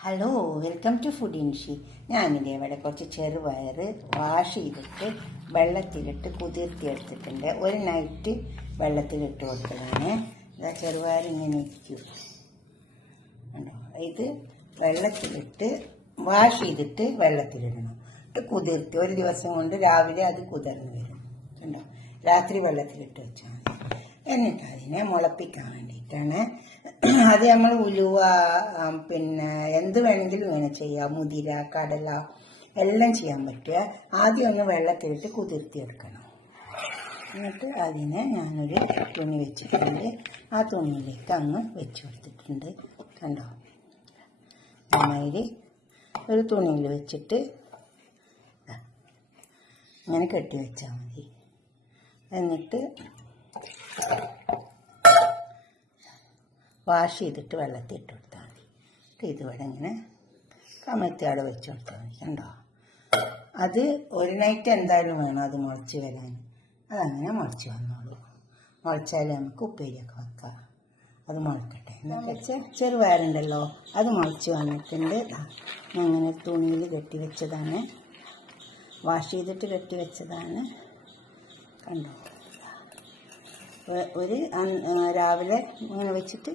Hello, welcome to food ഇൻഷി. ഞാനിതേ ഇവിടെ കുറച്ച് ചെറുപയർ വാഷ് ചെയ്തിട്ട് വെള്ളത്തിലിട്ട് കുതിർത്തി എടുത്തിട്ടുണ്ട്. ഒരു നൈറ്റ് വെള്ളത്തിലിട്ട് കൊടുത്തതാണ്. ഇതാ ചെറുപയർ ഇങ്ങനെ ഇരിക്കും. ഇത് വെള്ളത്തിലിട്ട് വാഷ് ചെയ്തിട്ട് വെള്ളത്തിലിടണം. ഇട്ട് കുതിർത്തി ഒരു ദിവസം കൊണ്ട് രാവിലെ അത് കുതിർന്ന് വരും. കണ്ടോ, രാത്രി വെള്ളത്തിലിട്ട് വെച്ചാൽ മതി. എന്നിട്ട് അതിനെ മുളപ്പിക്കാൻ വേണ്ടിയിട്ടാണ്. അത് നമ്മൾ ഉലുവ പിന്നെ എന്ത് വേണമെങ്കിലും ഇങ്ങനെ ചെയ്യാം. മുതിര, കടല എല്ലാം ചെയ്യാൻ പറ്റുക. ആദ്യം ഒന്ന് വെള്ളത്തിലിട്ട് കുതിർത്തിയെടുക്കണം. എന്നിട്ട് അതിനെ ഞാനൊരു തുണി വെച്ചിട്ടുണ്ട്. ആ തുണിയിലേക്ക് അങ്ങ് വെച്ച് കൊടുത്തിട്ടുണ്ട്. കണ്ടോ, നന്നായി ഒരു തുണിയിൽ വെച്ചിട്ട് ഇങ്ങനെ കെട്ടി വെച്ചാൽ മതി. എന്നിട്ട് വാഷ് ചെയ്തിട്ട് വെള്ളത്തിൽ ഇട്ട് കൊടുത്താൽ മതി. ഇതിവിടെ ഇങ്ങനെ കമഴ്ത്തി അവിടെ വെച്ച് കൊടുത്താൽ മതി. കണ്ടോ, അത് ഒരു നൈറ്റ് എന്തായാലും വേണം അത് മുളച്ച് വരാൻ. അതങ്ങനെ മുളച്ച് വന്നോളൂ. മുളച്ചാൽ നമുക്ക് ഉപ്പേരിയൊക്കെ വെക്കാം. അത് മുളക്കട്ടെ. എന്നൊക്കെ ചെറുപയറുണ്ടല്ലോ, അത് മുളച്ച് വന്നിട്ടുണ്ട്. അങ്ങനെ തുണിയിൽ കെട്ടി വെച്ചതാണ്, വാഷ് ചെയ്തിട്ട് കെട്ടി വെച്ചതാണ്. കണ്ടോ, ഒരു രാവിലെ ഇങ്ങനെ വെച്ചിട്ട്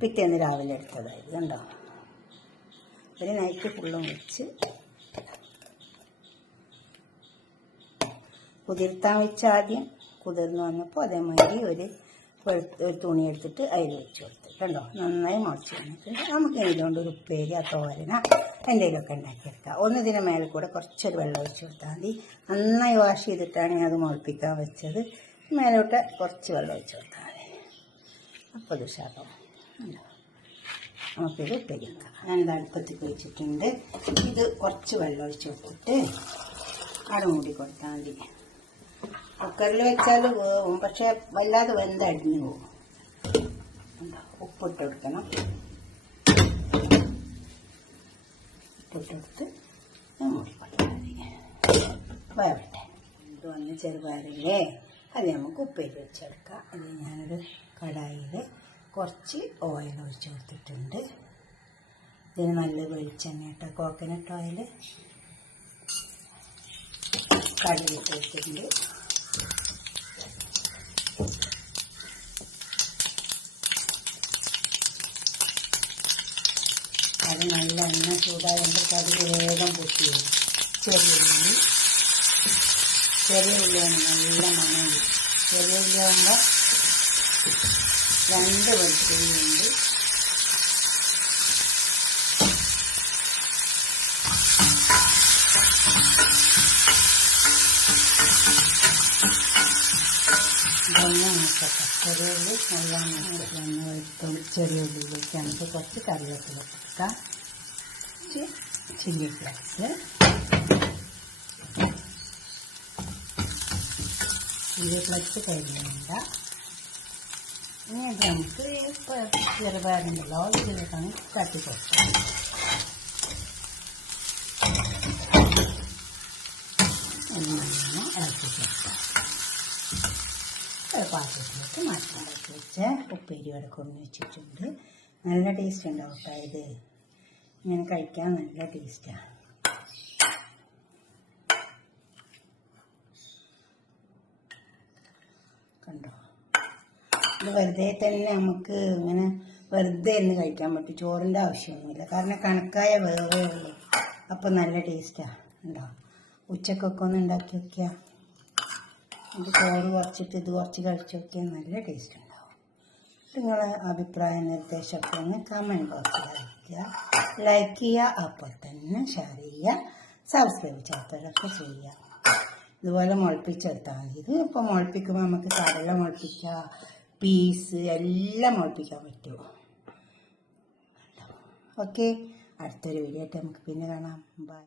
പിറ്റേന്ന് രാവിലെ എടുത്തതായത്. കണ്ടോ, ഒരു നൈറ്റ് ഫുള്ളും വെച്ച് കുതിർത്താൻ വെച്ച് ആദ്യം കുതിർന്ന് വന്നപ്പോൾ അതേമാതിരി ഒരു തുണി എടുത്തിട്ട് അതിൽ വെച്ച് കൊടുത്ത്. കണ്ടോ, നന്നായി മുളച്ച് വന്നിട്ടുണ്ട്. നമുക്ക് ഇതുകൊണ്ട് ഒരു ഉപ്പേരി, തോരന എന്തെങ്കിലുമൊക്കെ ഉണ്ടാക്കിയെടുക്കാം. ഇതിന് മേലെ കൂടെ കുറച്ചൊരു വെള്ളം ഒഴിച്ച് കൊടുത്താൽ മതി. നന്നായി വാഷ് ചെയ്തിട്ടാണ് ഞാൻ അത് മുളപ്പിക്കാൻ വെച്ചത്. മേലോട്ട് കുറച്ച് വെള്ളം ഒഴിച്ച് കൊടുത്താൽ മതി. അപ്പോൾ അത് ഉഷാറാവും. നമുക്കിത് ഉപ്പേരി വെക്കാം. ഞാൻ അടുപ്പത്തേക്ക് വെച്ചിട്ടുണ്ട്. ഇത് കുറച്ച് വെള്ളം ഒഴിച്ച് കൊടുത്തിട്ട് അവിടെ മൂടി കൊടുത്താൽ മതി. കുക്കറിൽ വെച്ചാൽ വേവും, പക്ഷെ വല്ലാതെ വെന്തടിഞ്ഞു പോകും. ഉപ്പിട്ട് കൊടുക്കണം. ഉപ്പിട്ടെടുത്ത് മൂടി കൊടുത്താൽ മതി. വേവട്ടെ. ഇത് വന്ന് ചെറുപയറില്ലേ, അത് നമുക്ക് ഉപ്പേരി വെച്ചെടുക്കാം. അത് ഞാനൊരു കടായിൽ കുറച്ച് ഓയിൽ ഒഴിച്ച് കൊടുത്തിട്ടുണ്ട്. ഇതിന് നല്ല വെളിച്ചെണ്ണ കേട്ടോ, കോക്കനട്ട് ഓയിൽ. കടുകിട്ട് വെച്ചിട്ടുണ്ട്. അത് നല്ല എണ്ണ ചൂടാകുമ്പോൾ കടുക് വേഗം പൊട്ടി വരും. ചെറിയ ഉള്ളിയാണ് നല്ല മണം. ചെറിയ ഉള്ളിയാകുമ്പോൾ 2 വെളുത്തുള്ളിയുണ്ട്. ഇതൊന്നും നോക്കട്ടെ. ചെറിയ ഉള്ളി നല്ല ചെറിയ ഉള്ളിയിലേക്ക് നമുക്ക് കുറച്ച് കറിവേപ്പില കൊടുക്കാം. ചില്ലി ഫ്ലേക്സ്, ചില്ലി ഫ്ലേക്സ് കരിവേണ്ട. ഇനി നമുക്ക് ചെറുപയറുണ്ടല്ലോ, ഇതിലേക്കാണ് തട്ടി കൊടുക്കാം. ഇങ്ങനെ ഇറക്കി കൊടുക്കാം. പാത്രത്തിലേക്ക് മാറ്റാൻ വെച്ച് ഉപ്പേരി അവിടെ കൊണ്ടു വെച്ചിട്ടുണ്ട്. നല്ല ടേസ്റ്റ് ഉണ്ടാവും കേട്ടോ. ഇത് ഇങ്ങനെ കഴിക്കാൻ നല്ല ടേസ്റ്റാണ്. കണ്ടോ, ഇത് വെറുതെ തന്നെ നമുക്ക് ഇങ്ങനെ വെറുതെ ഒന്ന് കഴിക്കാൻ പറ്റും. ചോറിൻ്റെ ആവശ്യമൊന്നുമില്ല, കാരണം കണക്കായ വേവേ ഉള്ളൂ. അപ്പം നല്ല ടേസ്റ്റാണ്. ഉണ്ടോ, ഉച്ചക്കൊക്കെ ഒന്ന് ഉണ്ടാക്കി വയ്ക്കുക. ഇത് ചോറ് കുറച്ചിട്ട് ഇത് കുറച്ച് കഴിച്ച് നോക്കിയാൽ നല്ല ടേസ്റ്റ് ഉണ്ടാവും. നിങ്ങളെ അഭിപ്രായ നിർദ്ദേശമൊക്കെ ഒന്ന് കമൻറ്റ് ബോക്സിൽ അറിയിക്കുക. ലൈക്ക് ചെയ്യുക, അപ്പോൾ തന്നെ ഷെയർ ചെയ്യുക, സബ്സ്ക്രൈബ് ചെയ്യാത്തവരൊക്കെ ചെയ്യുക. ഇതുപോലെ മുളപ്പിച്ചെടുത്താൽ മതി. ഇത് ഇപ്പോൾ മുളപ്പിക്കുമ്പോൾ നമുക്ക് കടല മുളപ്പിക്കുക, പീസ് എല്ലാം മുളപ്പിക്കാൻ പറ്റുമോ. ഓക്കെ, അടുത്തൊരു വീഡിയോ ആയിട്ട് നമുക്ക് പിന്നെ കാണാം. ബൈ.